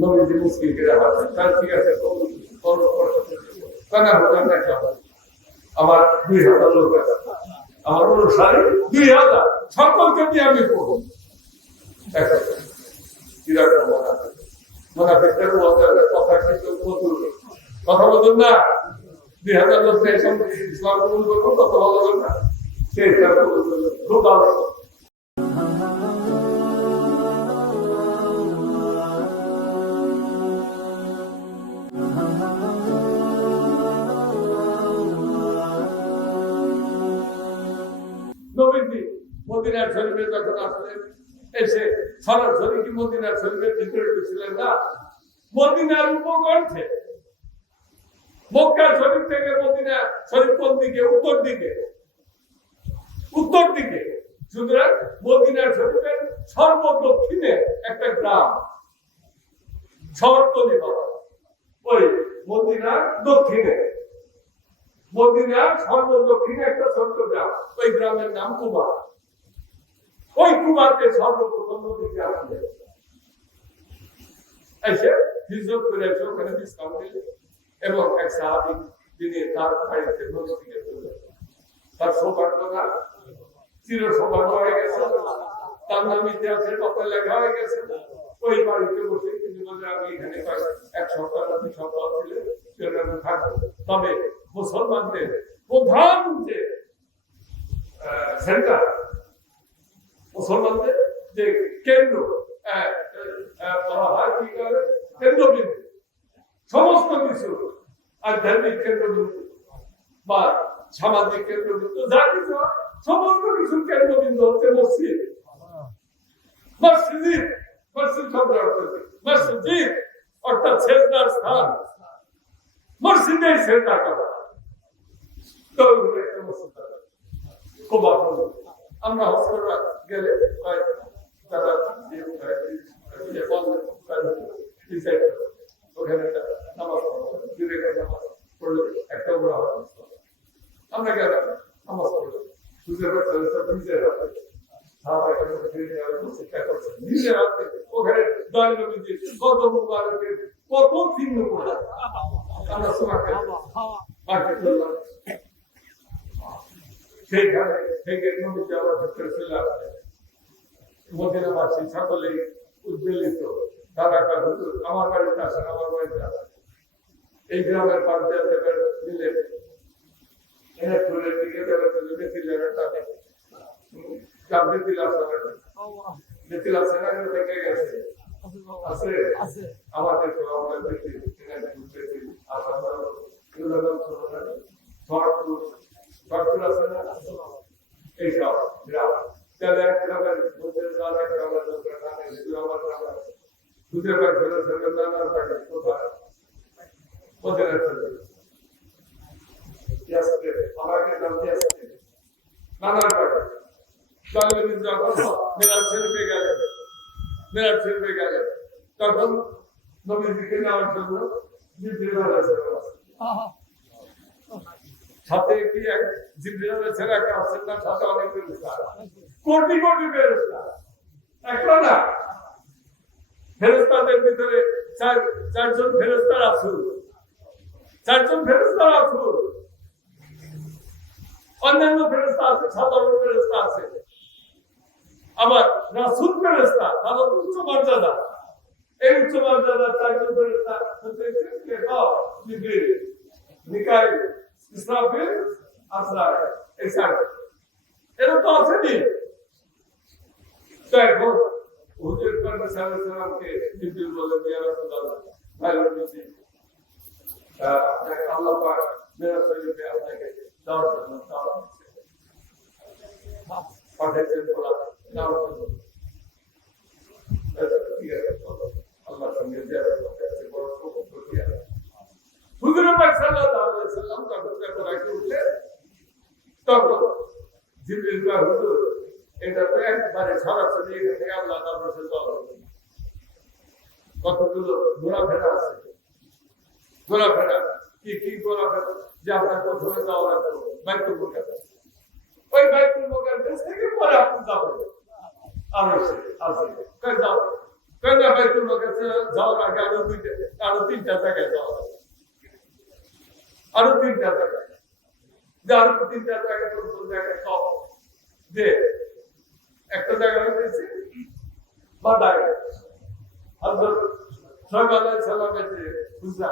নবীজি মুসলিম করে হাসে তার ঠিক আছে কেন হাজার টাকা। আমার দুই হাজার লোক আছে। আমার অনুসারে দুই হাজার। সকলকে দিয়ে আমি একটা কথা কিন্তু না। দুই হাজার লোক করব না। সেই ইসলাম মদিনার শরীফে যখন আসলেন এসে সরাসরি কি মদিনার ভিতরে ঢুকছিলেন না? মদিনার উপকণ্ঠে। মক্কা শরীফ থেকে মদিনা শরীফ দিকে? উত্তর দিকে। উত্তর দিকে। সুতরাং শরীফের সর্বদক্ষিণে একটা গ্রাম। শহরতলি হয়। ওই মদিনার দক্ষিণে। মদিনার সর্বদক্ষিণে একটা ছোট্ট গ্রাম। ওই গ্রামের নাম কুবা ওই কুমারকে সর্বপ্রথম এসে হিজরত করে ওখানে বিশ্রাম এবং এক সাহাবি তিনি তার বাড়িতে তুললেন তার চির সৌভাগ্য হয়ে গেছে। তার নাম ইতিহাসের কথা লেখা হয়ে গেছে। ওই বাড়িতে বসে তিনি বলে আমি এখানে এক সপ্তাহ দুই সপ্তাহ সেখানে থাকব তবে মুসলমানদের প্রধান যে সেন্টার মুসলমানদের যে কেন্দ্র? কেন্দ্রবিন্দু। সমস্ত কিছু। আধ্যাত্মিক কেন্দ্রবিন্দু বা সামাজিক কেন্দ্রবিন্দু, যা কিছু সমস্ত কিছু কেন্দ্রবিন্দু হচ্ছে মসজিদ। মসজিদ মসজিদ মসজিদ অর্থাৎ ছেজদার স্থান। মসজিদে তো একটা মসজিদ। খুব ভালো আমরা হসপিটাল গেলে কয়েক তারা যে, আহ, যে বলে, তারা decide করে। ওখানে একটা নামাজ পড়ল, দুই রেখার নামাজ পড়ল, একটা ওরা হয়। আমরা গেলাম নামাজ পড়লাম দুধের বাচ্চা বাচ্চা নিজের হাতে সাহাবায়ে কেরাম ফিরে যাওয়ার চেষ্টা করছেন। নিজের হাতে ওখানে দয়াল নবীজি কত মুবারকের কত চিহ্ন পড়ে আমরা তোমাকে সেইখানে থেকে নদী যাওয়ার ক্ষেত্রে চলে আসছে মদিনাবাসী সকলেই উজ্জ্বলিত তারা হুজুর আমার বাড়িতে আসেন আমার বাড়িতে আসেন। এই গ্রামের পাঞ্চায়েত দেবের দিলে এনে দিকে দেবে দিলে বেশি জায়গাটা নেই গ্রাম বেশি আসে আসে না। থেকে গেছে। আছে? আমাদের তো আমরা বেশি এখানে বেশি শর্টপুর আছে না? এইসব তাহলে এক গ্রামের মধ্যে যার এক গ্রামের লোকের নামে আমার গ্রাম আছে? দুধের ওদের একটা মেরার ছেলে গেলেন মেরার ছেলে গেলেন তখন নবীজিকে নেওয়ার জন্য জিব্রিল আলাইহিস সাথে কি এক জিব্রিলের ছেলে একটা আছেন না সাথে অনেক ফেরেশতা কোটি কোটি ফেরেশতা একটা না। ফেরেশতাদের ভিতরে চার, চারজন ফেরেশতা রাসূল চারজন ফেরেশতা রাসূল অন্যান্য ফেরেশতা আছে, সাধারণ ফেরেশতা আছে। আবার রাসূল ফেরেশতা, তাদের উচ্চ মর্যাদা। এই উচ্চ মর্যাদা চারজন ফেরেশতা হচ্ছে কে? মিকাইল। ইসরাফিল চারজন এরা তো আছেনই তো এখন হুজুর পাক সাল্লাল্লাহু আলাইহি সাল্লামকে বলে ইয়া রাসূলুল্লাহ ভাই নবী আল্লাহ পাক মেরা শরীফে আপনাকে দাওয়াত জন্য দাওয়াত পাঠাইছেন বলা দাওয়াত জন্য। আচ্ছা, আছে। আল্লাহর সঙ্গে জিয়ারত আছে, বড় সৌভাগ্য জিয়ারত। হুজুর পাক সাল্লাল্লাহু আলাইহি সাল্লাম যখন যখন রাখি উঠলেন তখন জিবরিল কয়, হুজুর এটা তো একবারে সরাসরি এখান থেকে আল্লাহ তার রসুল বলা। কতগুলো ঘোরাফেরা আছে? ঘোরাফেরা কি কি ঘোরাফেরা? যে আপনার প্রথমে যাওয়া লাগবে বাইতুল মুকাদ্দাস ওই বাইতুল মুকাদ্দাস থেকে পরে আপনি যাবেন। যাও। কেন ভাই তোমার যাওয়ার আগে আরও দুইটা আরও তিনটা জায়গায় যাওয়া যাবে। আরও তিনটা জায়গায় যে আরও তিনটা জায়গায় কোন কোন জায়গায় সব যে একটা জায়গা হইতেছে বাদায় হযরত সাহেব আলাইহিস সালামের যে হুজরা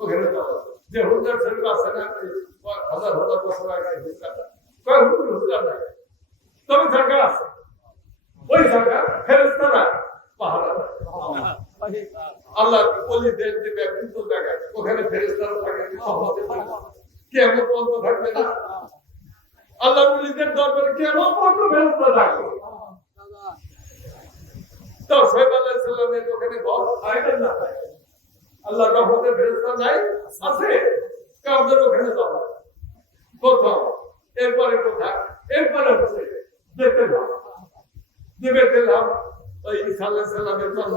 ওখানে যাওয়া যে হুজরা শরীফ আছে না হাজার হাজার বছর আগে হুজরা কয় হুজুর হুজরা নাই। তবে জায়গা আছে। ওই জায়গা ফেরেস্তারা পাহারা। আল্লাহ অলিদের যে ব্যক্তিত্ব জায়গা ওখানে ফেরেস্তারা থাকে কেমন পর্যন্ত থাকবে না? আল্লাহ অলিদের দরবারে কেমন পর্যন্ত ফেরেস্তা থাকবে? আল্লাহ আল্লাহ নাই, আছে। কাউদের ওখানে যাওয়া প্রথম, এরপরে কোথায়? এরপরে হচ্ছে দেখতে যাও যে বেতে লাভ ওই সালামের জন্ম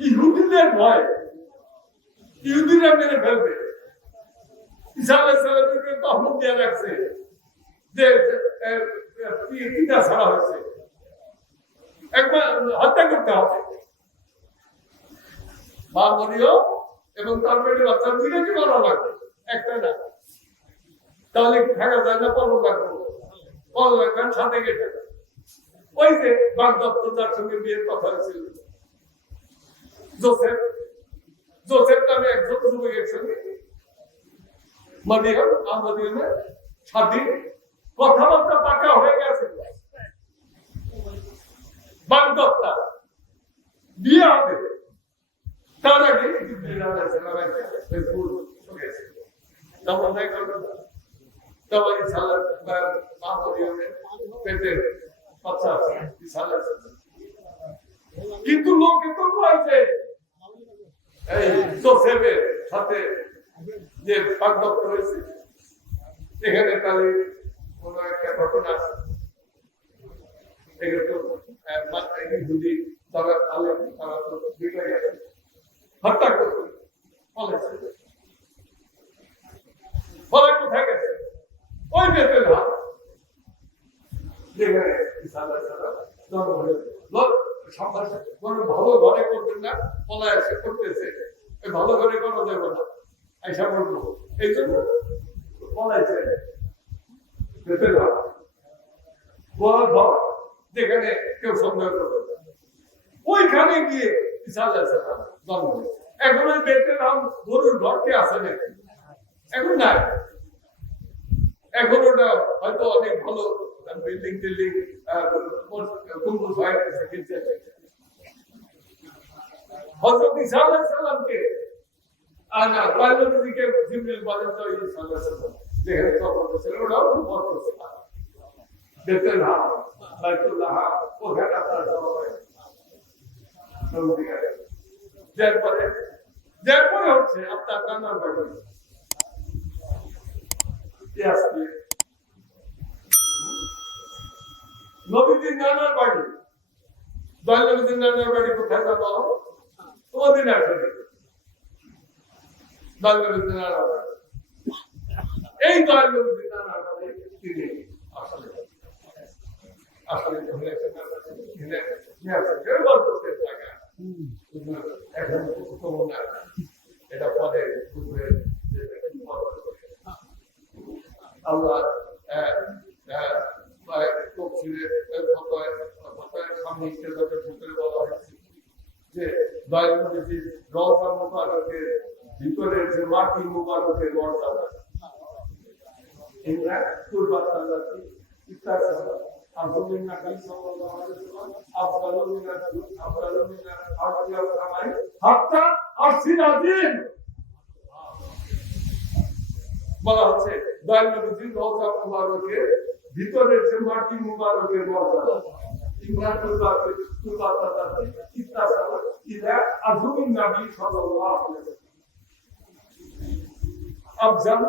ইহুদিদের ভয়। মেরে ফেলবে। দিয়ে রাখছে। যে কিনা ছাড়া হয়েছে? একবার হত্যা করতে হবে। মা এবং তার পেটে বাচ্চা লাগবে? একটা না। তাহলে থাকা যায় না লাগবে সাথে ওই যে বাগদত্ত যার সঙ্গে বিয়ের কথা হয়েছিল। জোসেফ জোসেফ নামে একজন যুবকের সঙ্গে মাদিয়াম আমাদিয়ামের সাথী কথাবার্তা পাকা হয়ে গেছে। বাগদত্তা বিয়ে হবে। তার আগে কিন্তু লোকে তো কয়েছে এই জোসেফের সাথে যে বাগদত্ত হয়েছে, এখানে তাহলে কোনো একটা ঘটনা আছে। হত্যা বলেছে বলে কোথায় গেছে? ওই জন্ম হয়েছে। কোনো ভালো ঘরে করবেন না পলায় এসে করতেছে ভালো ঘরে করা যাবে না। আইসা বলব এই জন্য পলাইছে। বড় ঘর যেখানে কেউ সন্দেহ করবে। ওইখানে গিয়ে আলাইহিস সালাম জন্ম। এখন ওই বেতের নাম গরুর ঘরকে আছে নাকি? এখন নাই। এখন ওটা হয়তো অনেক ভালো বিল্ডিং টিল্ডিং কুম্ভুজ হয়ে গেছে কিন্তু হযরত ঈসা আলাইহিস সালামকে আর না বাইবেলকে জিবরিল বলেন তো ঈসা আলাইহিস সালাম যেখানে তখন ছিল ওটাও খুব বড় ছিল বেতের নাম বাইতুল্লাহ ওখানে আপনার যাওয়া হয় যারপরে যারপরে হচ্ছে আপনার নানার বাড়ি আসছে নবীদের নানার বাড়ি দয়ালবীদের নানার বাড়ি কোথায় যাব তোমাদের আসলে দয়ালবীদের নানার বাড়ি এই দয়ালবীদের নানার বাড়ি তিনি আসলে আসলে হলে জায়গা এখন তো না এটা পরে পূর্বে যে পদ আমরা তফসিলের ফতোয় ফতোয়ের সামনে ইত্তেফাকের ভিতরে বলা হয়েছে যে দয়ালনবীজির রওজা মুবারকের ভিতরে যে মাটি আমরা কুরবাত সালাতি ইফতার সালাত আফদলুন নবী সাল্লাল্লাহু আলাইহি ওয়াসাল্লাম আফদলুন নবী আফদলুন নবী ভিতরের যে মাটি মুবারকের মর্যাদা ইমরানুল্লাহকে তুবাতাতাতে ইত্তাসালা ইলা আযুমিন নবী সাল্লাল্লাহু আলাইহি ওয়াসাল্লাম আফজাল,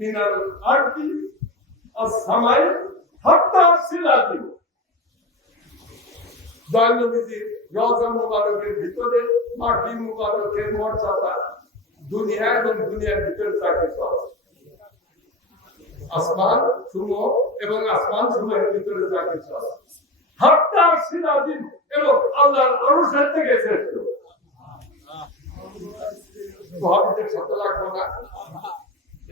মিনাল আরদি আস-সামাই হাত্তা সিলাতি। দয়াল নবীজির মুবারকের ভিতরে, মাটি মুবারকের মর্যাদা দুনিয়া এবং দুনিয়ার ভিতরে তাকে পাওয়া আসমান, সমূহ এবং আসমান সমূহের ভিতরে যা কিছু আছে হাত্তার সিরাজিন এবং আল্লাহর অনুসার থেকে শ্রেষ্ঠ মহাবিদের সাথে লাগবো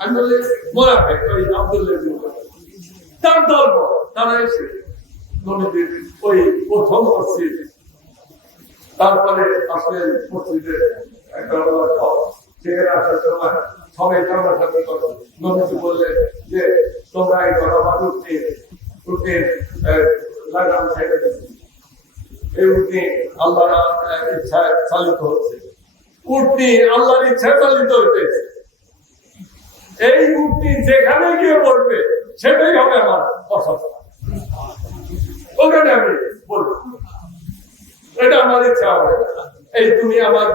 আমি বললে আব্দুল্লাহ তার দল তারা এসে ওই প্রথম মসজিদ। তারপরে আসলে মসজিদের একটা। সেখানে আসার সময় সবাই যে, তোমরা এই ছেড়ে এই উঠতে ইচ্ছায় চালিত হচ্ছে। উঠতি আল্লাহর ইচ্ছায় চালিত হইতেছে এই উঠতি যেখানে গিয়ে পড়বে, সেটাই হবে আমার অসুস্থ ওখানে আমি এটা আমার ইচ্ছা হবে। এই তুমি আমার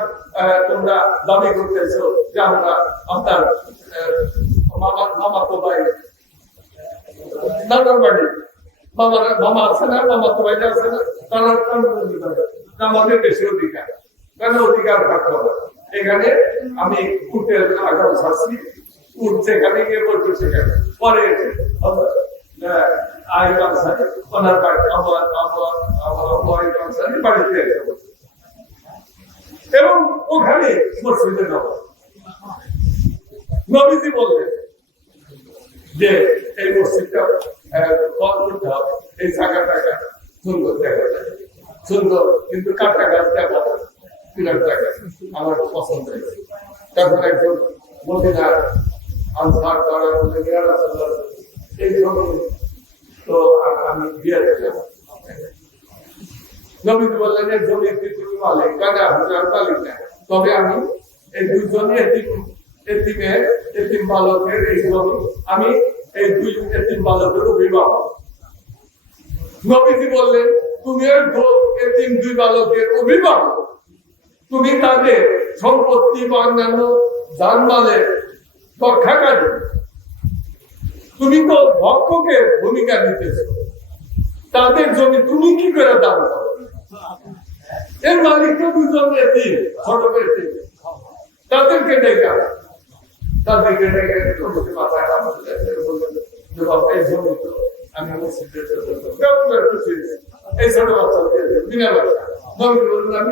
তোমরা দাবি করতেছো যে আমরা আপনার মামা মামা তো ভাই, নানার বাড়ি। মামার মামা আছে না? মামা তো ভাই আছে না? তারা আমাদের বেশি অধিকার। কেন অধিকার হবে এখানে আমি উঠের আগাম শাস্তি উঠ যেখানে গিয়ে বলতো সেখানে। পরে বাড়িতে এবং ওখানে মসজিদে নবর নবীজি বললেন যে, এই মসজিদটা করতে হবে। এই জায়গাটাকে সুন্দর সুন্দর, কিন্তু কাটা গাছ দেখা তবে আমি এই এতিম বালকের এই জমি। আমি এই দুই এতিম বালকের অভিভাবক। নবীজি বললেন, তুমি এতিম দুই বালকের অভিভাবক। তুমি তাদের সম্পত্তি বা অন্যান্য জানমালের রক্ষাকারী তুমি তো ভক্ষকের ভূমিকা নিতেছো তাদের জমি তুমি কি করে দান করো? এর মালিক তো দুজন এতিম ছোট এতিম তাদেরকে ডেকে তাদেরকে ডেকে আমি? এই ছোট বাচ্চা। বিনা বাচ্চা আমি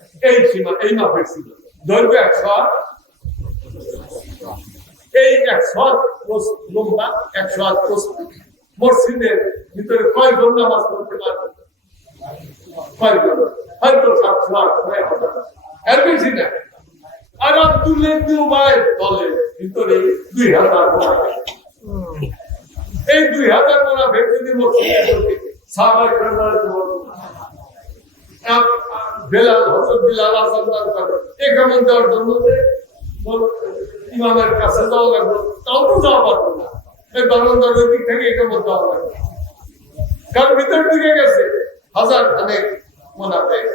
এই সীমা এই মাপের ছিল। দৈর্ঘ্য একশো আট এই একশো লম্বা একশো আট। মসজিদের ভিতরে কয়জন নামাজ পড়তে পারবে? কয়জন হয়তো সাতশো আট নয় হাজার এর বেশি না। আর আব্দুল্লাহ ইবনে উবাই বলে ভিতরে দুই হাজার এই দুই হাজার মোনাফেক যদি মসজিদে ঢোকে, বেলাল, হযরত বিলাল আযান দান করে একামত দেওয়ার জন্য ইমামের কাছে যাওয়া লাগবে। তাও তো যাওয়া পারব না। এই বারান্দার দিক থেকে একামত দেওয়া লাগবে। কারণ ভিতর দিকে গেছে? হাজার খানেক মোনাফেক।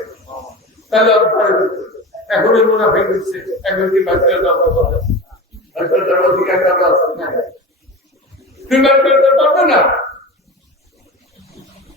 তাহলে। এখন এই এখন দরকার না?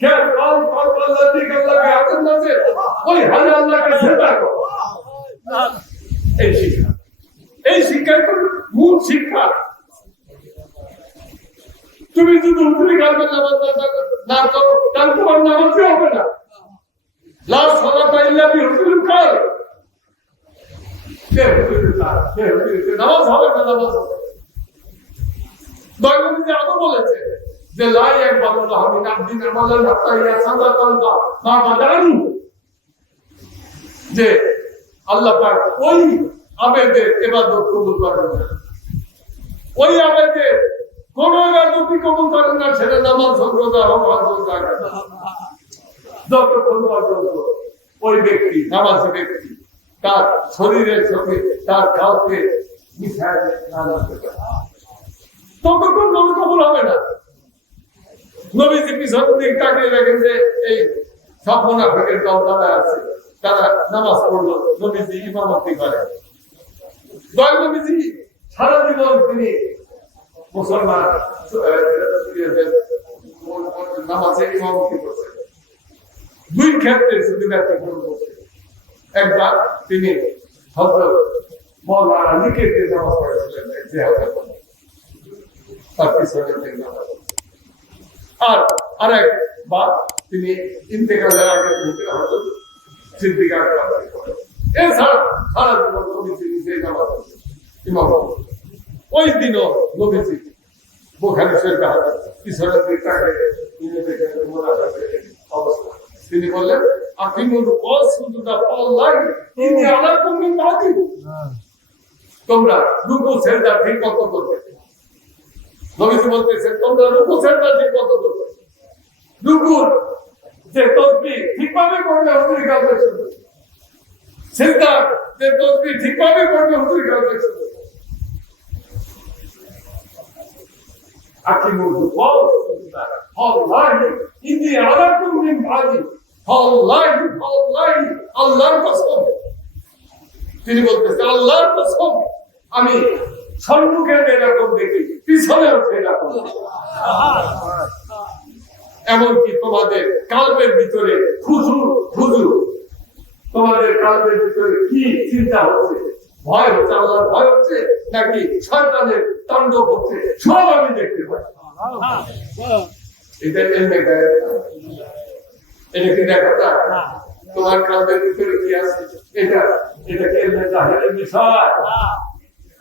নামাজ পড়ো কেন কাল কাল আল্লাহ দিকে আল্লাহকে আগুন আছে ওই হাজার আল্লাহকে সেটা করো। এই শিক্ষা। এই শিক্ষাই তো মূল শিক্ষা। তুমি যদি উঠে গালবে নামাজ না করো তাহলে তোমার নামাজই হবে না। বলেছে যে লাই একবার বলো আমি যে আল্লাহ পাক ওই ইবাদত কবুল করেন না। ওই আবেদে কোন কবুল করেন না নামাজ হোক ওই ব্যক্তি, নামাজি ব্যক্তি, তার শরীরের সঙ্গে, তার কাউকে মিশায় না। ততক্ষণ কবুল হবে না। নবীজি পিছন দিক তাকিয়ে দেখেন যে এই সব মুনাফিকের দল তারা আছে, তারা নামাজ পড়ল, নবীজি ইমামতি করে। নবীজি সারা জীবন তিনি মুসলমান, নামাজে ইমামতি করছেন। দুই ক্ষেত্রে সুবিধার্থী পূরণ করছেন। একবার তিনি হজরত মৌলানা নিকেতকে নামাজ পড়েছিলেন যে তার পিছনে নামাজ আর আরেক বার তিনি ইন্তেকালের আগে হজরত সিদ্দিক আকবর এছাড়া সারা জীবন নবীজি নিজে নামাজ পড়েছেন, ওই দিনও নবীজি বোখারি শরীফে হাতে পিছনের দিক তাকে তিনি দেখেন অবস্থা। তিনি বললেন আকিমুল ওয়াসুদুদা আল্লাহ ইনি আলাকুম মিন বাদি তোমরা রুকু সেজদা ঠিক মতো করবে। নবীজি বলতেছেন, তোমরা রুকু ঠিক মতো করবে রুকুর যে তসবিহ ঠিকভাবে করবে হুজুর শুনবে। সেজদা, যে তসবিহ ঠিকভাবে করবে হুজুর শুনবে। আকিমুল আল্লাহ ইনি আলাকুম মিন বাদি, আল্লাহ আল্লাহ, আল্লাহর কসম। তিনি আমি সম্মুখে এরকম দেখি, পিছনেও সেরকম এমনকি তোমাদের কাল্পের ভিতরে খুজু খুজু তোমাদের কাল্পের ভিতরে কি চিন্তা হচ্ছে? ভয় হচ্ছে, আল্লাহর ভয় হচ্ছে, নাকি শয়তানের তাণ্ডব হচ্ছে? সব আমি দেখতে পাই। এটা এমনি এটা কি দেখাটা তোমার কালদের ভিতরে কি আছে? এটা এটা এমনি বিষয়?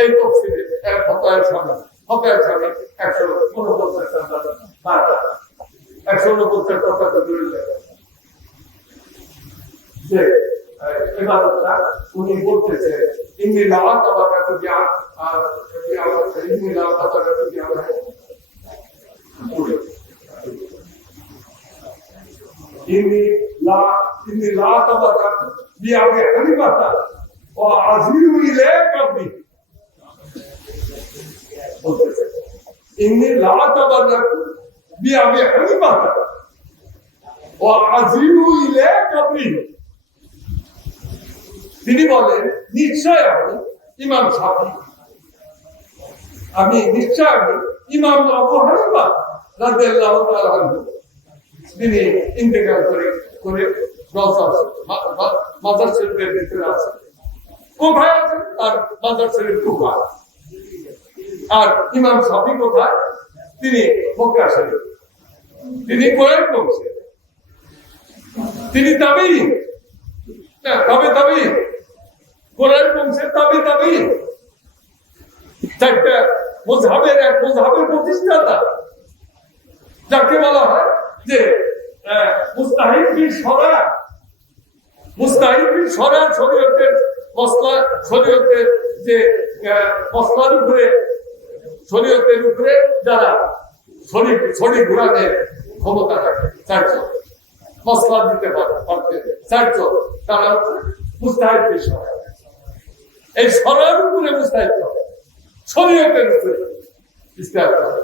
এই তফসিলে এক হতায়ের সামনে হতায়ের সামনে একশো উনপঞ্চাশ টাকা একশো উনপঞ্চাশ টাকা জুড়ে যে ইবাদতটা উনি বলতেছে, ইন্নি লাওয়া তাবাকা তো যা আর ইন্নি লাওয়া তো যা ইন্নি লা ইন্নি লা তাবাকা বিআবে হানিফাতা ওয়া আজিরু ইলাইকা বি তিনি বলেন, নিশ্চয় আমি ইমাম সাহি আমি নিশ্চয় আমি ইমাম আবু হানিফা রাদিয়াল্লাহু তাআলা আনহু। তিনি ইন্তেকাল করে করে রওজা মা- মা- মাজার শরীফের ভিতরে আছে। কোথায় আছে? আর মাজার শরীফ কুফা। আর ইমাম সাহি কোথায়? তিনি মক্কা তিনি কোরআন পড়ছে তিনি না তবে তবে কোরআন তবে তবে চারটা এক প্রতিষ্ঠাতা যাকে বলা হয় যে মুস্তাহিদ সরা মুস্তাহিদ সরা শরীয়তের মসলা শরীয়তের যে আহ, মসলার উপরে শরীয়তের উপরে যারা শরীর শরীর ঘোরানোর ক্ষমতা রাখে চারজন মসলা দিতে পারে চারজন তারা মুস্তাহিদ এই সরার উপরে মুস্তাহিদ করে শরীয়তের উপরে ইস্তেহার করে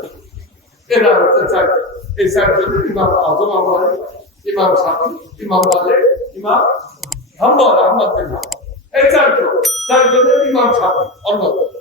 এরা হচ্ছে চারজন এই চারজন ইমাম আজম আমার ইমাম সাহি ইমাম মালিক ইমাম হাম্মদ আহমদ। বিন হাম্বল এই চারজন চারজনের ইমাম সাহি অন্যতম।